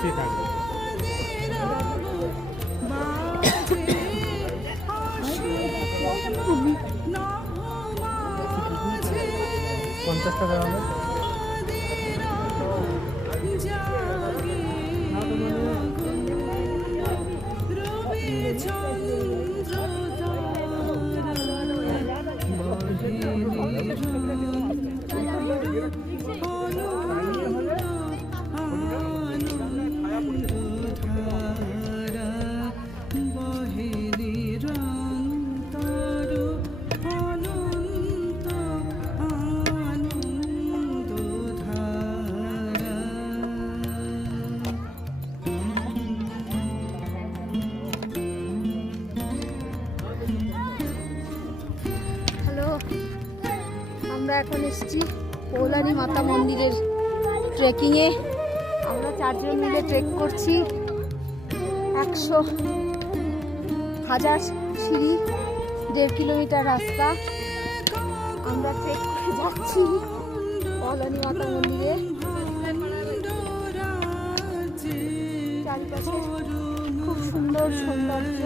অবশ্যই থাকবে। পঞ্চাশ টাকা হবে। আমরা এখন এসেছি কল্যাণী মাতা মন্দিরের ট্রেকিংয়ে। আমরা 4 জন মিলে ট্রেক করছি 100,000 সিঁড়ি, 1.5 কিলোমিটার রাস্তা। আমরা ট্রেক করে যাচ্ছি কল্যাণী মাতা মন্দিরে। চারিপাশে খুব সুন্দর সৌন্দর্য।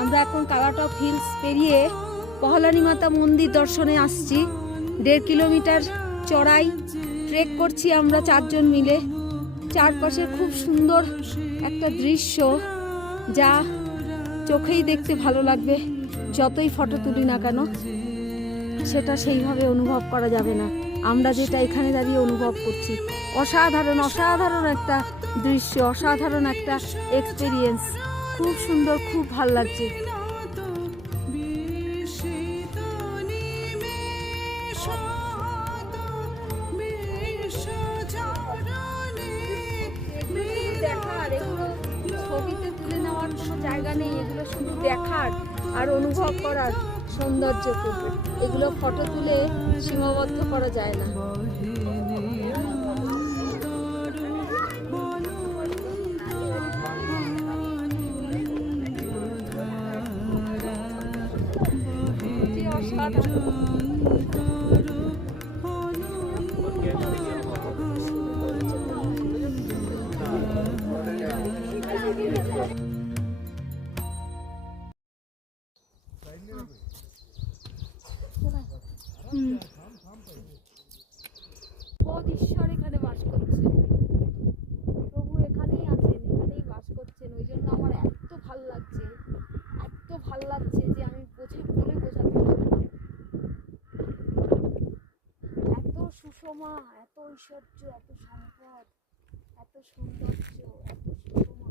আমরা এখন কালাটপ হিলস পেরিয়ে কল্যাণী মাতা মন্দির দর্শনে আসছি। 1.5 কিলোমিটার চড়াই ট্রেক করছি আমরা 4 জন মিলে। চারপাশে খুব সুন্দর একটা দৃশ্য, যা চোখেই দেখতে ভালো লাগবে, যতই ফটো তুলি না কেন সেটা সেইভাবে অনুভব করা যাবে না। আমরা যেটা এখানে দাঁড়িয়ে অনুভব করছি, অসাধারণ অসাধারণ একটা দৃশ্য, অসাধারণ একটা এক্সপিরিয়েন্স। খুব সুন্দর, খুব ভালো লাগছে। দেখার, এগুলো ছবিতে তুলে নেওয়ার কোনো জায়গা নেই, এগুলো শুধু দেখার আর অনুভব করার সৌন্দর্যকে। এগুলো ফটো তুলে সীমাবদ্ধ করা যায় না। ঈশ্বর এখানে বাস করছে, প্রভু এখানেই আছেন, এখানেই বাস করছেন। ওই জন্য আমার এত ভাল লাগছে, এত ভাল লাগছে যে আমি বলে বোঝাতে পারবো না। এত সুষমা, এত ঐশ্বর্য, এত সম্পদ, এত সৌন্দর্য, এত সুষমা।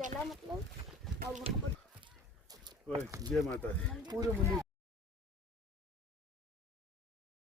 चला मतलब जय माता दी पूरे मंदिर